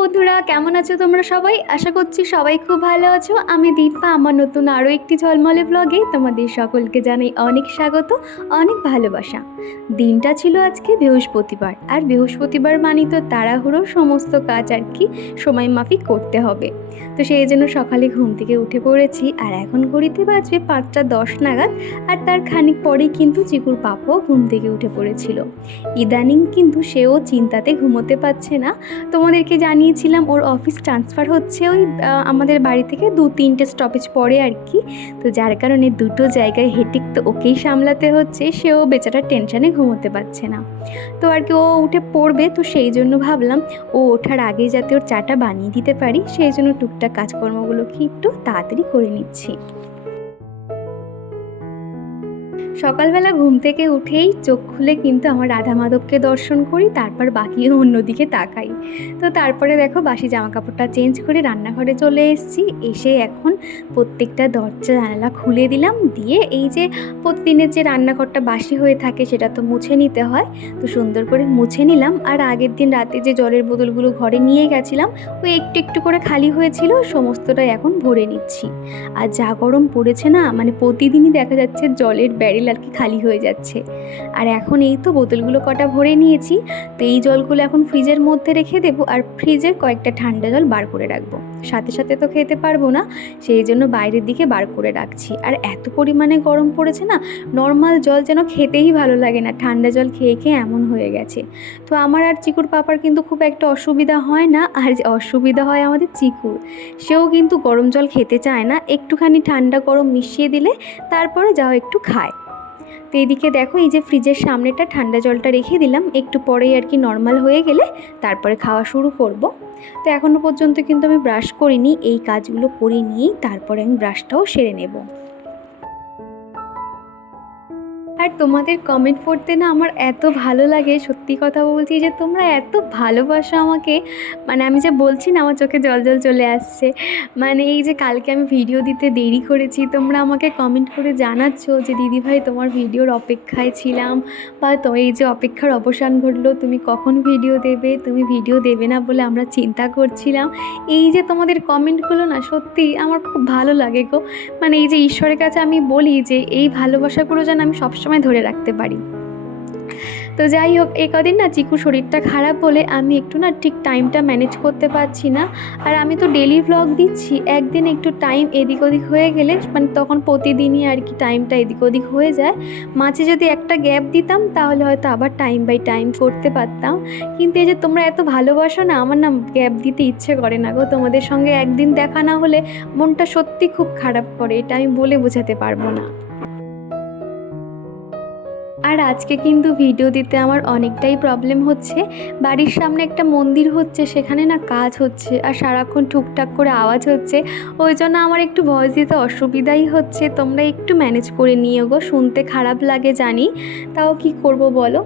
বন্ধুরা, কেমন আছো তোমরা সবাই? আশা করছি সবাই খুব ভালো আছো। আমি দীপা, আমার নতুন আরও একটি ঝলমলে ব্লগে তোমাদের সকলকে জানাই অনেক স্বাগত, অনেক ভালোবাসা। দিনটা ছিল আজকে বৃহস্পতিবার, আর বৃহস্পতিবার মানি তো তাড়াহুড়ো, সমস্ত কাজ আর কি সময় মাফিক করতে হবে। তো সেই জন্য সকালে ঘুম থেকে উঠে পড়েছি, আর এখন ঘড়িতে বাজবে পাঁচটা দশ নাগাদ, আর তার খানিক পরেই কিন্তু চিকুর পাপাও ঘুম থেকে উঠে পড়েছিল। ইদানিং কিন্তু সেও চিন্তাতে ঘুমোতে পারছে না। তোমাদেরকে জানিয়েছিলাম ওর অফিস ট্রান্সফার হচ্ছে ওই আমাদের বাড়ি থেকে দু তিনটে স্টপেজ পরে আর কি। তো যার কারণে দুটো জায়গায় হেটিক তো ওকেই সামলাতে হচ্ছে, সেও বেচারা টেনশানে ঘুমোতে পারছে না। তো আর কি ও উঠে পড়বে, তো সেই জন্য ভাবলাম ও ওঠার আগে যাতে ওর চাটা বানিয়ে দিতে পারি, সেই জন্য টুকটাক কাজকর্মগুলোকে একটু তাড়াতাড়ি করে নিচ্ছি। সকালবেলা ঘুম থেকে উঠেই চোখ খুলে কিন্তু আমার রাধা মাধবকে দর্শন করি, তারপর বাকি অন্যদিকে তাকাই। তো তারপরে দেখো বাসি জামা কাপড়টা চেঞ্জ করে রান্নাঘরে চলে এসেছি। এসে এখন প্রত্যেকটা দরজা, জানালা খুলে দিলাম। দিয়ে এই যে প্রতিদিনের যে রান্নাঘরটা বাসি হয়ে থাকে সেটা তো মুছে নিতে হয়। তো সুন্দর করে মুছে নিলাম। আর আগের দিন রাতে যে জলের বোতলগুলো ঘরে নিয়ে গেছিলাম, ওই একটু একটু করে খালি হয়েছিল, সমস্তটাই এখন ভরে নিচ্ছি। আর যা গরম পড়েছে না মানে প্রতিদিনই দেখা যাচ্ছে জলের ব্যারেল আর কি খালি হয়ে যাচ্ছে। আর এখন এই তো বোতলগুলো কটা ভরে নিয়েছি, তো এই জলগুলো এখন ফ্রিজের মধ্যে রেখে দেবো আর ফ্রিজের কয়েকটা ঠান্ডা জল বার করে রাখব। সাথে সাথে তো খেতে পারব না, সেই জন্য বাইরের দিকে বার করে রাখছি। আর এত পরিমাণে গরম পড়েছে না, নর্মাল জল যেন খেতেই ভালো লাগে না, ঠান্ডা জল খেয়ে খেয়ে এমন হয়ে গেছে। তো আমার আর চিকুর পাপার কিন্তু খুব একটা অসুবিধা হয় না, আর যে অসুবিধা হয় আমাদের চিকুর, সেও কিন্তু গরম জল খেতে চায় না, একটুখানি ঠান্ডা গরম মিশিয়ে দিলে তারপরে যাও একটু খায়। তো এদিকে দেখো, এই যে ফ্রিজের সামনেটা ঠান্ডা জলটা রেখে দিলাম। একটু পরেই আর কি নর্মাল হয়ে গেলে তারপরে খাওয়া শুরু করব। তো এখনও পর্যন্ত কিন্তু আমি ব্রাশ করিনি, এই কাজগুলো করে নিয়েই তারপরে আমি ব্রাশটাও সেরে নেব। আর তোমাদের কমেন্ট পড়তে না আমার এত ভালো লাগে। সত্যি কথা বলছি যে তোমরা এত ভালোবাসো আমাকে। মানে আমি যে বলছি না, আমার চোখে জল জল চলে আসছে। মানে এই যে কালকে আমি ভিডিও দিতে দেরি করেছি, তোমরা আমাকে কমেন্ট করে জানাচ্ছ যে, দিদিভাই, তোমার ভিডিওর অপেক্ষায় ছিলাম বা তো এই যে অপেক্ষার অবসান ঘটলো, তুমি কখন ভিডিও দেবে? তুমি ভিডিও দেবে না বলে আমরা চিন্তা করছিলাম। এই যে তোমাদের কমেন্টগুলো না, সত্যি আমার খুব ভালো লাগে গো। মানে এই যে ঈশ্বরের কাছে আমি বলি যে, এই ভালোবাসাগুলো যেন আমি সবসময় ধরে রাখতে পারি। তো যাই হোক এই কদিন না চিকু শরীরটা খারাপ বলে আমি একটু না ঠিক টাইমটা ম্যানেজ করতে পারছি না। আর আমি তো ডেলি ভ্লগ দিচ্ছি, একদিন একটু টাইম এদিক ওদিক হয়ে গেলে মানে তখন প্রতিদিনই আর কি টাইমটা এদিক ওদিক হয়ে যায়। মাঝে যদি একটা গ্যাপ দিতাম, তাহলে হয়তো আবার টাইম বাই টাইম করতে পারতাম। কিন্তু এই যে তোমরা এত ভালোবাসো না, আমার না গ্যাপ দিতে ইচ্ছে করে না গো। তোমাদের সঙ্গে একদিন দেখা না হলে মনটা সত্যি খুব খারাপ করে, এটা আমি বলে বোঝাতে পারব না। আর আজকে কিন্তু ভিডিও দিতে আমার অনেকটাই প্রবলেম হচ্ছে। বাড়ির সামনে একটা মন্দির হচ্ছে, সেখানে না কাজ হচ্ছে আর সারাক্ষণ টুকটাক করে আওয়াজ হচ্ছে। ওই জন্য আমার একটু ভয়েস দিতে অসুবিধাই হচ্ছে। তোমরা একটু ম্যানেজ করে নিও গো, শুনতে খারাপ লাগে জানি। তাও কি করব বলো?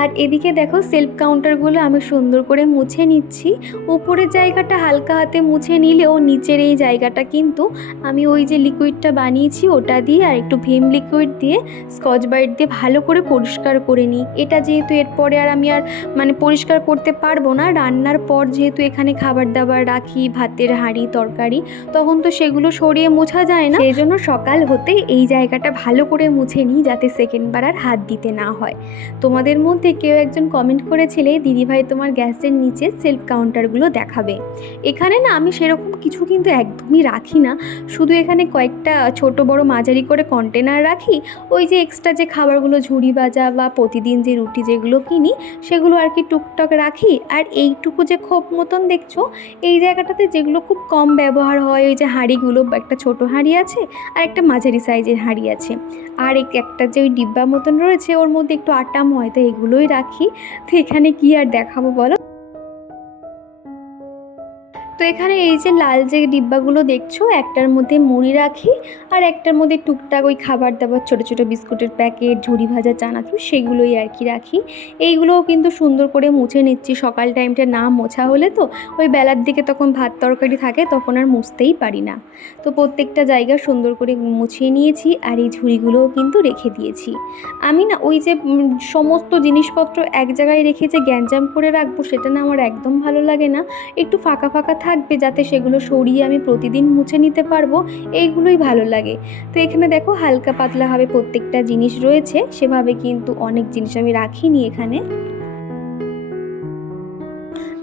আর এদিকে দেখো সেলফ কাউন্টারগুলো আমি সুন্দর করে মুছে নিচ্ছি। উপরের জায়গাটা হালকা হাতে মুছে নিলেও নিচের এই জায়গাটা কিন্তু আমি ওই যে লিকুইডটা বানিয়েছি ওটা দিয়ে আর একটু ভিম লিকুইড দিয়ে স্কচ ব্রাইট দিয়ে ভালো করে পরিষ্কার করে নিই। এটা যেহেতু এরপরে আর আমি আর মানে পরিষ্কার করতে পারব না, রান্নার পর যেহেতু এখানে খাবার দাবার রাখি, ভাতের হাঁড়ি, তরকারি, তখন তো সেগুলো সরিয়ে মোছা যায় না। সেই জন্য সকাল হতে এই জায়গাটা ভালো করে মুছে নিই যাতে সেকেন্ডবার আর হাত দিতে না হয়। তোমাদের মধ্যে কেউ একজন কমেন্ট করেছিলে দিদিভাই, তোমার গ্যাসের নিচে সেলফ কাউন্টারগুলো দেখাবে। এখানে না আমি সেরকম কিছু কিন্তু একদমই রাখি না। শুধু এখানে কয়েকটা ছোট বড় মাঝারি করে কন্টেনার রাখি। ওই যে এক্সট্রা যে খাবারগুলো ঝুড়ি ভাজা বা প্রতিদিন যে রুটি যেগুলো কিনি, সেগুলো আর কি টুকটাক রাখি। আর এইটুকু যে খোপ মতন দেখছ, এই জায়গাটাতে যেগুলো খুব কম ব্যবহার হয়, ওই যে হাঁড়িগুলো, একটা ছোট হাঁড়ি আছে আর একটা মাঝারি সাইজের হাঁড়ি আছে। আর এক- একটা যে ওই ডিব্বা মতন রয়েছে, ওর মধ্যে একটু আটা ময়দা এগুলোই রাখি। তো এখানে কি আর দেখাবো বলো? তো এখানে এই যে লাল যে ডিব্বাগুলো দেখছ, একটার মধ্যে মুড়ি রাখি আর একটার মধ্যে টুকটাক ওই খাবার দাবার, ছোটো ছোটো বিস্কুটের প্যাকেট ঝুড়ি ভাজা, চানাচুর, সেগুলোই আর কি রাখি। এইগুলোও কিন্তু সুন্দর করে মুছে নিচ্ছি। সকাল টাইমটা না মোছা হলে তো ওই বেলার দিকে তখন ভাত তরকারি থাকে, তখন আর মুছতেই পারি না। তো প্রত্যেকটা জায়গা সুন্দর করে মুছিয়ে নিয়েছি আর এই ঝুড়িগুলোও কিন্তু রেখে দিয়েছি। আমি না ওই যে সমস্ত জিনিসপত্র এক জায়গায় রেখে যে গ্যাঞ্জাম করে রাখব, সেটা না আমার একদম ভালো লাগে না। একটু ফাঁকা ফাঁকা থাকবে যাতে সেগুলো সরিয়ে আমি প্রতিদিন মুছে নিতে পারব, এইগুলোই ভালো লাগে। তো এখানে দেখো হালকা পাতলাভাবে প্রত্যেকটা জিনিস রয়েছে, সেভাবে কিন্তু অনেক জিনিস আমি রাখিনি এখানে।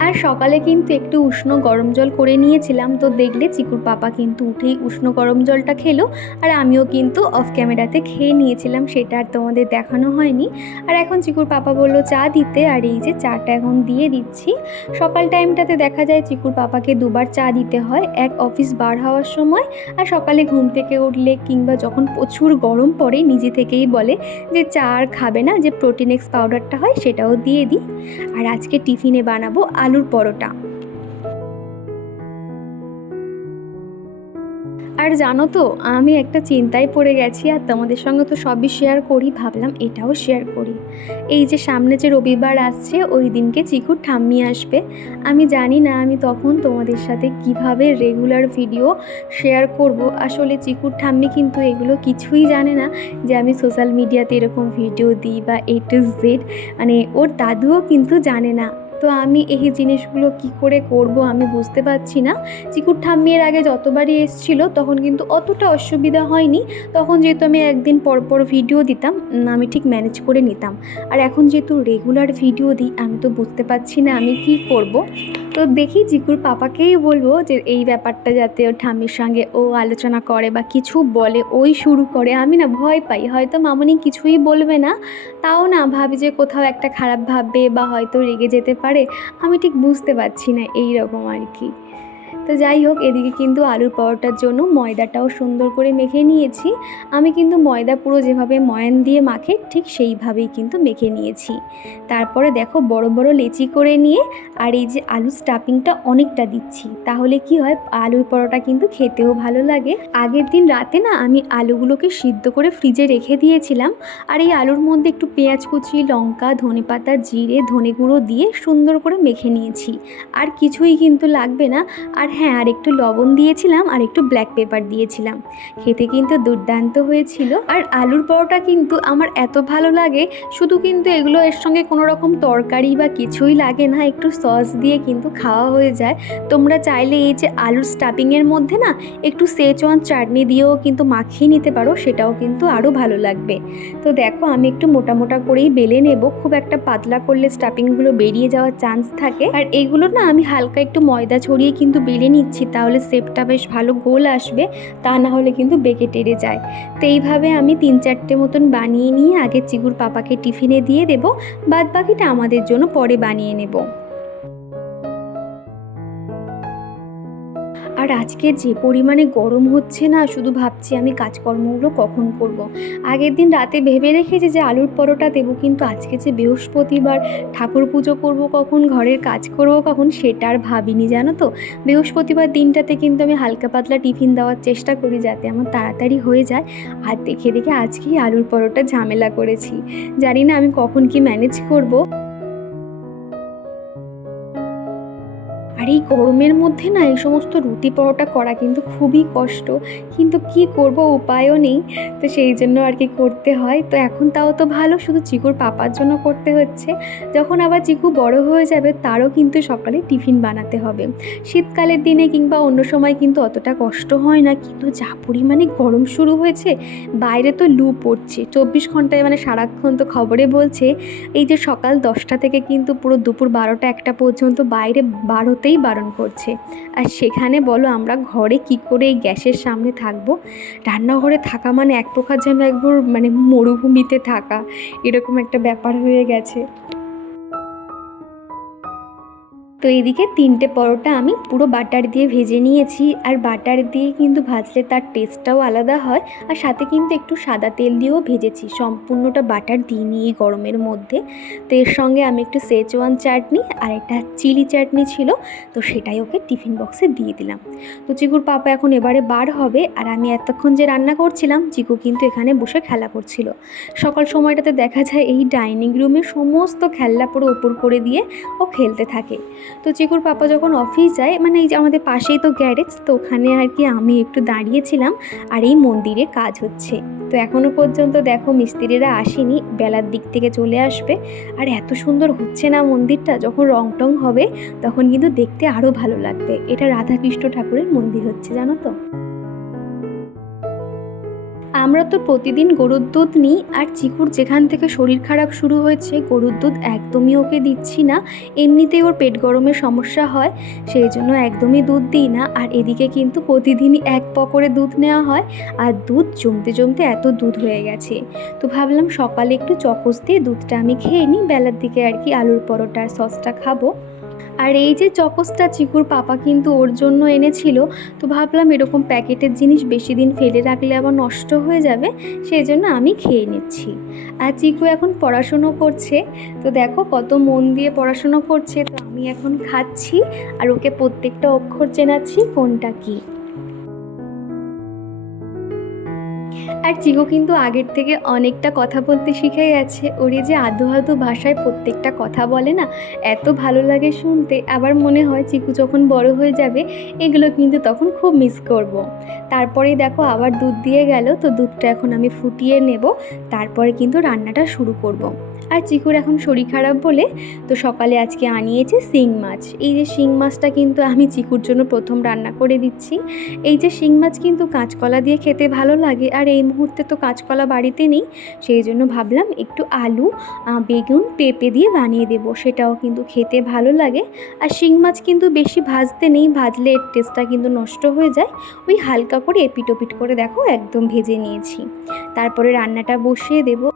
আর সকালে কিন্তু একটু উষ্ণ গরম জল করে নিয়েছিলাম। তো দেখলে চিকুর পাপা কিন্তু উঠেই উষ্ণ গরম জলটা খেলো আর আমিও কিন্তু অফ ক্যামেরাতে খেয়ে নিয়েছিলাম, সেটা আর তোমাদের দেখানো হয়নি। আর এখন চিকুর পাপা বলল, চা দিতে। আর এই যে চাটা এখন দিয়ে দিচ্ছি। সকাল টাইমটাতে দেখা যায় চিকুর পাপাকে দুবার চা দিতে হয়, এক অফিস বার হওয়ার সময়। আর সকালে ঘুম থেকে উঠলে কিংবা যখন প্রচুর গরম পড়ে, নিজে থেকেই বলে যে চা আর খাবে না, যে প্রোটিনেক্স পাউডারটা হয় সেটাও দিয়ে দিই। আর আজকে টিফিনে বানাবো আলুর পরোটা। আর জানো তো, আমি একটা চিন্তায় পড়ে গেছি আর তোমাদের সঙ্গে তো সবই শেয়ার করি, ভাবলাম এটাও শেয়ার করি। এই যে সামনে যে রবিবার আসছে, ওই দিনকে চিকুর ঠাম্মি আসবে। আমি জানি না আমি তখন তোমাদের সাথে কীভাবে রেগুলার ভিডিও শেয়ার করব। আসলে চিকুর ঠাম্মি কিন্তু এগুলো কিছুই জানে না যে আমি সোশ্যাল মিডিয়াতে এরকম ভিডিও দিই বা এ টু জেড মানে ওর দাদুও কিন্তু জানে না। তো আমি এই জিনিসগুলো কি করে করব আমি বুঝতে পারছি না। চিকুর ঠাম্মির আগে যতবারই এসছিল তখন কিন্তু অতটা অসুবিধা হয়নি। তখন যেহেতু আমি একদিন পরপর পর ভিডিও দিতাম আমি ঠিক ম্যানেজ করে নিতাম। আর এখন যেহেতু রেগুলার ভিডিও দিই, আমি তো বুঝতে পারছি না আমি কি করব। তো দেখি জিকুর পাপাকেই বলব যে এই ব্যাপারটা যাতে ওর ঠাম্মির সঙ্গে ও আলোচনা করে বা কিছু বলে, ওই শুরু করে। আমি না ভয় পাই। হয়তো মামনি কিছুই বলবে না, তাও না ভাবি যে কোথাও একটা খারাপ ভাববে বা হয়তো রেগে যেতে পারে। আমি ঠিক বুঝতে পারছি না এই রকম আর কি। তো যাই হোক, এদিকে কিন্তু আলুর পরোটার জন্য ময়দাটাও সুন্দর করে মেখে নিয়েছি। আমি কিন্তু ময়দা পুরো যেভাবে ময়ান দিয়ে মাখে, ঠিক সেইভাবেই কিন্তু মেখে নিয়েছি। তারপরে দেখো, বড় বড় লেচি করে নিয়ে আর এই যে আলু স্টাফিংটা অনেকটা দিচ্ছি। তাহলে কি হয়, আলুর পরোটা কিন্তু খেতেও ভালো লাগে। আগের দিন রাতে না, আমি আলুগুলোকে সিদ্ধ করে ফ্রিজে রেখে দিয়েছিলাম। আর এই আলুর মধ্যে একটু পেঁয়াজ কুচি, লঙ্কা, ধনে পাতা, জিরে, ধনে গুঁড়ো দিয়ে সুন্দর করে মেখে নিয়েছি। আর কিছুই কিন্তু লাগবে না। আর হ্যাঁ আর একটু লবণ দিয়েছিলাম, আর একটু ব্ল্যাক পেপার দিয়েছিলাম। খেতে কিন্তু দুর্দান্ত হয়েছিল। আর আলুর পরোটা কিন্তু আমার এত ভালো লাগে, শুধু কিন্তু এগুলো এর সঙ্গে কোনো রকম তরকারি বা কিছুই লাগে না, একটু সস দিয়ে কিন্তু খাওয়া হয়ে যায়। তোমরা চাইলে এই যে আলুর স্টাফিংয়ের মধ্যে না, একটু সেচওয়ান চাটনি দিয়েও কিন্তু মাখিয়ে নিতে পারো, সেটাও কিন্তু আরও ভালো লাগবে। তো দেখো, আমি একটু মোটা মোটা করেই বেলে নেব। খুব একটা পাতলা করলে স্টাফিংগুলো বেরিয়ে যাওয়ার চান্স থাকে। আর এইগুলো না, আমি হালকা একটু ময়দা ছড়িয়ে কিন্তু বেলে নিচ্ছি, তাহলে শেপটা বেশ ভালো গোল আসবে, তা না হলে কিন্তু বেঁকে টেরে যায়। তো এইভাবে আমি তিন চারটে মতন বানিয়ে নিয়ে আগে চিগুর পাপাকে টিফিনে দিয়ে দেবো বাদ বাকিটা আমাদের জন্য পরে বানিয়ে নেব। আর আজকে যে পরিমাণে গরম হচ্ছে না, শুধু ভাবছি আমি কাজকর্মগুলো কখন করব। আগের দিন রাতে ভেবে রেখেছি যে আলুর পরোটা দেবো, কিন্তু আজকে যে বৃহস্পতিবার ঠাকুর পুজো করব কখন, ঘরের কাজ করব কখন, সেটা আর ভাবিনি, জানো তো? বৃহস্পতিবার দিনটাতে কিন্তু আমি হালকা পাতলা টিফিন দেওয়ার চেষ্টা করি যাতে আমার তাড়াতাড়ি হয়ে যায়। আর দেখে দেখে আজকেই আলুর পরোটা ঝামেলা করেছি। জানি না আমি কখন কি ম্যানেজ করব। এই গরমের মধ্যে না এই সমস্ত রুটি পরোটা করা কিন্তু খুবই কষ্ট। কিন্তু কি করব? উপায়ও নেই। তো সেই জন্য আর কি করতে হয়। তো এখন তাও তো ভালো। শুধু চিকুর পাপার জন্য করতে হচ্ছে। যখন আবার চিকু বড় হয়ে যাবে, তারও কিন্তু সকালে টিফিন বানাতে হবে। শীতকালের দিনে কিংবা অন্য সময় কিন্তু অতটা কষ্ট হয় না। কিন্তু যা পরিমাণে গরম শুরু হয়েছে, বাইরে তো লু পড়ছে। চব্বিশ ঘন্টায় মানে সারাক্ষণ তো খবরে বলছে, এই যে সকাল দশটা থেকে কিন্তু পুরো দুপুর বারোটা একটা পর্যন্ত বাইরে বারোতেই বারণ করছে। আর সেখানে বলো আমরা ঘরে কি করে এই গ্যাসের সামনে থাকব? রান্নাঘরে থাকা মানে এক প্রকার যেন একবার মানে মরুভূমিতে থাকা। এরকম একটা ব্যাপার হয়ে গেছে। তো এদিকে তিনটে পরোটা আমি পুরো বাটার দিয়ে ভেজে নিয়েছি। আর বাটার দিয়ে কিন্তু ভাজলে তার টেস্টটাও আলাদা হয়। আর সাথে কিন্তু একটু সাদা তেল দিয়েও ভেজেছি। সম্পূর্ণটা বাটার দিয়ে নিয়ে গরমের মধ্যে। তো এর সঙ্গে আমি একটু সেচওয়ান চাটনি আর একটা চিলি চাটনি ছিল। তো সেটাই ওকে টিফিন বক্সে দিয়ে দিলাম। তো চিকুর পাপা এখন এবারে বার হবে। আর আমি এতক্ষণ যে রান্না করছিলাম, চিকু কিন্তু এখানে বসে খেলা করছিল। সকাল সময়টাতে দেখা যায় এই ডাইনিং রুমে সমস্ত খেলনা পুরো ওপর করে দিয়ে ও খেলতে থাকে। তো চিকুর পাপা যখন অফিস যায় মানে এই যে আমাদের পাশেই তো গ্যারেজ তো ওখানে আর কি আমি একটু দাঁড়িয়েছিলাম আর এই মন্দিরে কাজ হচ্ছে। তো এখনও পর্যন্ত দেখো মিস্ত্রিরা আসেনি, বেলার দিক থেকে চলে আসবে। আর এত সুন্দর হচ্ছে না মন্দিরটা, যখন রং টং হবে, তখন কিন্তু দেখতে আরও ভালো লাগবে। এটা রাধাকৃষ্ণ ঠাকুরের মন্দির হচ্ছে, জানো তো? আমরা তো প্রতিদিন গরুর দুধ নিই আর চিকুর যেখান থেকে শরীর খারাপ শুরু হয়েছে, গরুর দুধ একদমই ওকে দিচ্ছি না। এমনিতেই ওর পেট গরমের সমস্যা হয়, সেই জন্য একদমই দুধ দিই না। আর এদিকে কিন্তু প্রতিদিনই এক প করে দুধ নেওয়া হয় আর দুধ জমতে জমতে এত দুধ হয়ে গেছে। তো ভাবলাম সকালে একটু চকস দিয়ে দুধটা আমি খেয়ে নিই, বেলার দিকে আর কি আলুর পরোটার সসটা খাব। আর এই যে চকসটা চিকুর পাপা কিন্তু ওর জন্য এনেছিল, তো ভাবলাম এরকম প্যাকেটের জিনিস বেশি দিন ফেলে রাখলে আবার নষ্ট হয়ে যাবে সেই জন্য আমি খেয়ে নিচ্ছি। আর চিকু এখন পড়াশুনো করছে, তো দেখো কত মন দিয়ে পড়াশুনো করছে, তো আমি এখন খাচ্ছি, আর ওকে প্রত্যেকটা অক্ষর চেনাচ্ছি, কোনটা কী। আর চিকু কিন্তু আগের থেকে অনেকটা কথা বলতে শিখে গেছে ওরে যে আধো আধো ভাষায় প্রত্যেকটা কথা বলে না, এত ভালো লাগে শুনতে আবার মনে হয় চিকু যখন বড় হয়ে যাবে, এগুলো কিন্তু তখন খুব মিস করব। তারপরে দেখো আবার দুধ দিয়ে গেল, তো দুধটা এখন আমি ফুটিয়ে নেব তারপরে কিন্তু রান্নাটা শুরু করব। আর চিকুর এখন শরীর খারাপ বলে তো সকালে আজকে আনিয়েছে শিং মাছ। এই যে শিং মাছটা কিন্তু আমি চিকুর জন্য প্রথম রান্না করে দিচ্ছি। এই যে শিং মাছ কিন্তু কাঁচকলা দিয়ে খেতে ভালো লাগে আর এই মুহূর্তে তো কাঁচকলা বাড়িতে নেই, সেই জন্য ভাবলাম একটু আলু বেগুন, পেঁপে দিয়ে বানিয়ে দেব, সেটাও কিন্তু খেতে ভালো লাগে। আর শিং মাছ কিন্তু বেশি ভাজতে নেই, ভাজলে এর টেস্টটা কিন্তু নষ্ট হয়ে যায়। ওই হালকা করে এপিটোপিট করে দেখো একদম ভেজে নিয়েছি। তারপরে রান্নাটা বসিয়ে দেবো।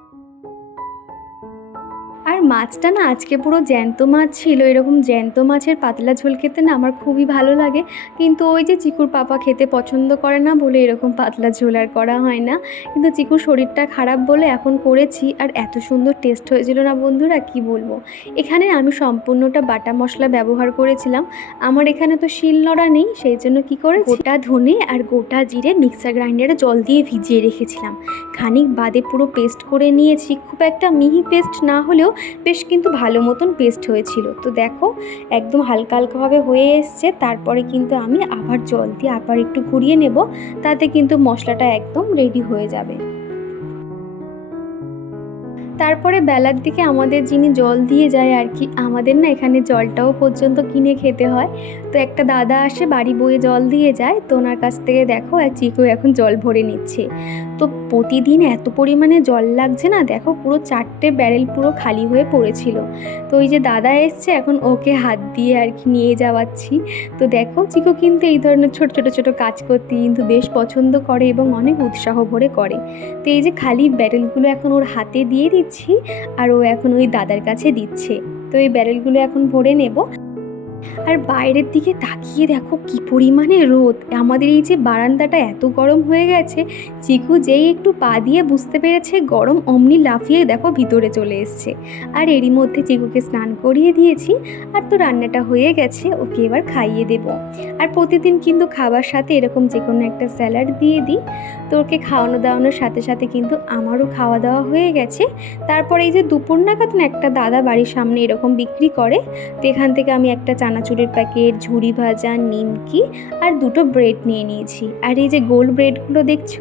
মাছটা না আজকে পুরো জ্যান্ত মাছ ছিল, এরকম জ্যান্ত মাছের পাতলা ঝোল খেতে না আমার খুবই ভালো লাগে। কিন্তু ওই যে চিকুর পাপা খেতে পছন্দ করে না বলে এরকম পাতলা ঝোল আর করা হয় না। কিন্তু চিকুর শরীরটা খারাপ বলে এখন করেছি আর এত সুন্দর টেস্ট হয়েছিল না বন্ধুরা, কি বলব? এখানে আমি সম্পূর্ণটা বাটা মশলা ব্যবহার করেছিলাম। আমার এখানে তো শিল নড়া নেই, সেই জন্য কী করে গোটা ধনে আর গোটা জিরে মিক্সার গ্রাইন্ডারে জল দিয়ে ভিজিয়ে রেখেছিলাম। খানিক বাদে পুরো পেস্ট করে নিয়েছি। খুব একটা মিহি পেস্ট না হলেও বেশ কিন্তু ভালো মতন পেস্ট হয়েছিল। তো দেখো, একদম হালকা হালকাভাবে হয়ে এসছে, তারপরে কিন্তু আমি আবার জল দিয়ে আবার একটু ঘুরিয়ে নেব, তাতে কিন্তু মশলাটা একদম রেডি হয়ে যাবে। তারপরে বেলার দিকে আমাদের যিনি জল দিয়ে যায় আর কি, আমাদের না এখানে জলটাও পর্যন্ত কিনে খেতে হয়। তো একটা দাদা আসে বাড়ি বয়ে জল দিয়ে যায়, তো ওনার কাছ থেকে দেখো চিকু এখন জল ভরে নিচ্ছে। তো প্রতিদিন এত পরিমাণে জল লাগছে না? দেখো পুরো চারটে ব্যারেল পুরো খালি হয়ে পড়েছিল। তো ওই যে দাদা এসছে, এখন ওকে হাত দিয়ে আর কি নিয়ে যাওয়াচ্ছি। তো দেখো চিকু কিন্তু এই ধরনের ছোট ছোট ছোট কাজ করতে কিন্তু বেশ পছন্দ করে এবং অনেক উৎসাহ ভরে করে। তো এই যে খালি ব্যারেলগুলো এখন ওর হাতে দিয়ে দিচ্ছি আর ও এখন ওই দাদার কাছে দিচ্ছে। তো এই ব্যারেলগুলো এখন ভরে নেব। আর বাইরের দিকে তাকিয়ে দেখো কি পরিমাণে রোদ। আমাদের এই যে বারান্দাটা এত গরম হয়ে গেছে, চিকু যেই একটু পা দিয়ে বুঝতে পেরেছে গরম অমনি লাফিয়ে দেখো ভিতরে চলে এসছে। আর এরই মধ্যে চিকুকে স্নান করিয়ে দিয়েছি আর তো রান্নাটা হয়ে গেছে, ওকে এবার খাইয়ে দেব। আর প্রতিদিন কিন্তু খাবার সাথে এরকম যে কোনো একটা স্যালাড দিয়ে দিই। তো ওকে খাওয়ানো দাওয়ানোর সাথে সাথে কিন্তু আমারও খাওয়া দাওয়া হয়ে গেছে। তারপরে এই যে দুপুর নাগাদ না একটা দাদা বাড়ির সামনে এরকম বিক্রি করে, তো এখান থেকে আমি একটা চানাচুরের প্যাকেট, ঝুড়ি ভাজা, নিমকি আর দুটো ব্রেড নিয়ে নিয়েছি। আর এই যে গোল ব্রেডগুলো দেখছ,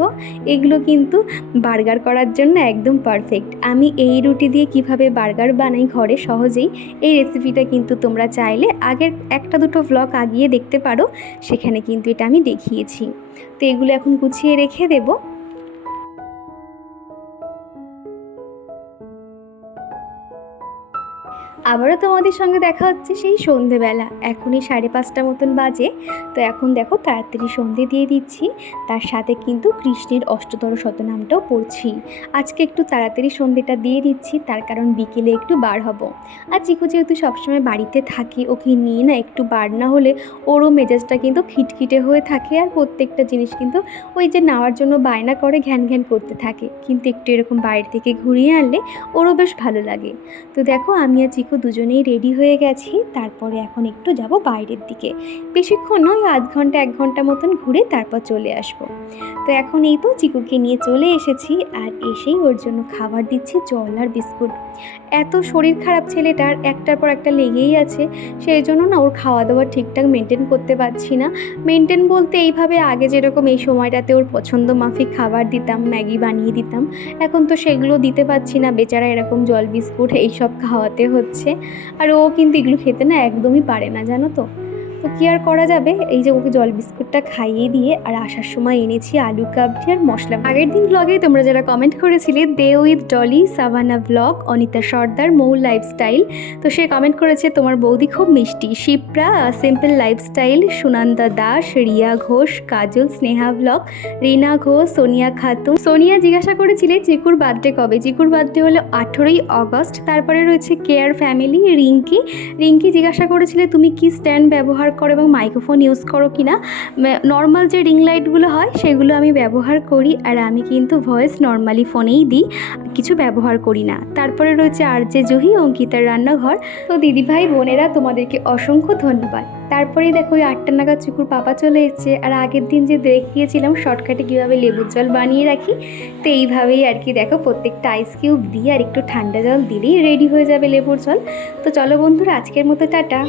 এগুলো কিন্তু বার্গার করার জন্য একদম পারফেক্ট। আমি এই রুটি দিয়ে কীভাবে বার্গার বানাই ঘরে সহজেই, এই রেসিপিটা কিন্তু তোমরা চাইলে আগের একটা দুটো ভ্লগ আগিয়ে দেখতে পারো, সেখানে কিন্তু এটা আমি দেখিয়েছি। তো এগুলো এখন গুছিয়ে রেখে দেবো। আবারও তোমাদের সঙ্গে দেখা হচ্ছে সেই সন্ধেবেলা। এখনই সাড়ে পাঁচটা মতন বাজে, তো এখন দেখো তাড়াতাড়ি সন্ধে দিয়ে দিচ্ছি। তার সাথে কিন্তু কৃষ্ণের অষ্টতর শতনামটাও পড়ছি। আজকে একটু তাড়াতাড়ি সন্ধেটা দিয়ে দিচ্ছি, তার কারণ বিকেলে একটু বার হব। আর চিকু যেহেতু সবসময় বাড়িতে থাকে, ওকে নিয়ে না একটু বার না হলে ওরও মেজাজটা কিন্তু খিটখিটে হয়ে থাকে আর প্রত্যেকটা জিনিস কিন্তু ওই যে নেওয়ার জন্য বায়না করে ঘ্যান ঘ্যান করতে থাকে। কিন্তু একটু এরকম বাইরে থেকে ঘুরিয়ে আনলে ওরও বেশ ভালো লাগে। তো দেখো আমি আর চিকু দুজনেই রেডি হয়ে গেছি, তারপরে এখন একটু যাব বাইরের দিকে। বেশিক্ষণ নয়, আধ ঘণ্টা, এক ঘণ্টা মতন ঘুরে তারপর চলে আসব। তো এখন এই তো চিকুকে নিয়ে চলে এসেছি, আর এসেই ওর জন্য খাবার দিচ্ছি জল আর বিস্কুট। এত শরীর খারাপ ছেলেটার একটার পর একটা লেগেই আছে, সেই জন্য না ওর খাওয়া দাওয়া ঠিকঠাক মেনটেন করতে পারছি না। মেনটেন বলতে এইভাবে আগে যেরকম এই সময়টাতে ওর পছন্দ মাফিক খাবার দিতাম, ম্যাগি বানিয়ে দিতাম, এখন তো সেগুলো দিতে পারছি না, বেচারা এরকম জল, বিস্কুট এইসব খাওয়াতে হচ্ছে। আর ও কিন্তু এগুলো খেতে না একদমই পারে না জানো তো? তো কী আর করা যাবে? এই যে ওকে জল বিস্কুটটা খাইয়ে দিয়ে আর আসার সময় এনেছি আলু কাবলি আর মশলা আগের দিন ব্লগে তোমরা যারা কমেন্ট করেছিলে day with Dolly Savannah blog Anita Sardar, Mou lifestyle তো সে কমেন্ট করেছে, তোমার বৌদি খুব মিষ্টি। Shipra simple lifestyle Sunanda Das, Riya Ghosh, Kajal, Sneha blog Rina Ghosh, Sonia Khatun. Sonia জিজ্ঞাসা করেছিলে চিকুর বার্থডে কবে? চিকুর বার্থডে হলো আঠেরোই অগস্ট তারপরে রয়েছে কেয়ার ফ্যামিলি রিঙ্কি। রিঙ্কি জিজ্ঞাসা করেছিলে, তুমি কি স্ট্যান্ড ব্যবহার করো এবং মাইক্রোফোন ইউজ করো কি না নর্মাল যে রিং লাইটগুলো হয়, সেগুলো আমি ব্যবহার করি আর আমি কিন্তু ভয়েস নর্মালি ফোনেই দিই, কিছু ব্যবহার করি না। তারপরে রয়েছে আর যে জুহি, অঙ্কিতার রান্নাঘর। তো দিদিভাই, বোনেরা, তোমাদেরকে অসংখ্য ধন্যবাদ। তারপরেই দেখো ওই আটটা নাগাদ চুকুর পাপা চলে এসেছে। আর আগের দিন যে দেখিয়েছিলাম শর্টকাটে কীভাবে লেবুর জল বানিয়ে রাখি, তো এইভাবেই আর কি দেখো প্রত্যেকটা আইস কিউব দিয়ে আর একটু ঠান্ডা জল দিলেই রেডি হয়ে যাবে লেবুর জল। তো চলো বন্ধুরা, আজকের মতো টাটা।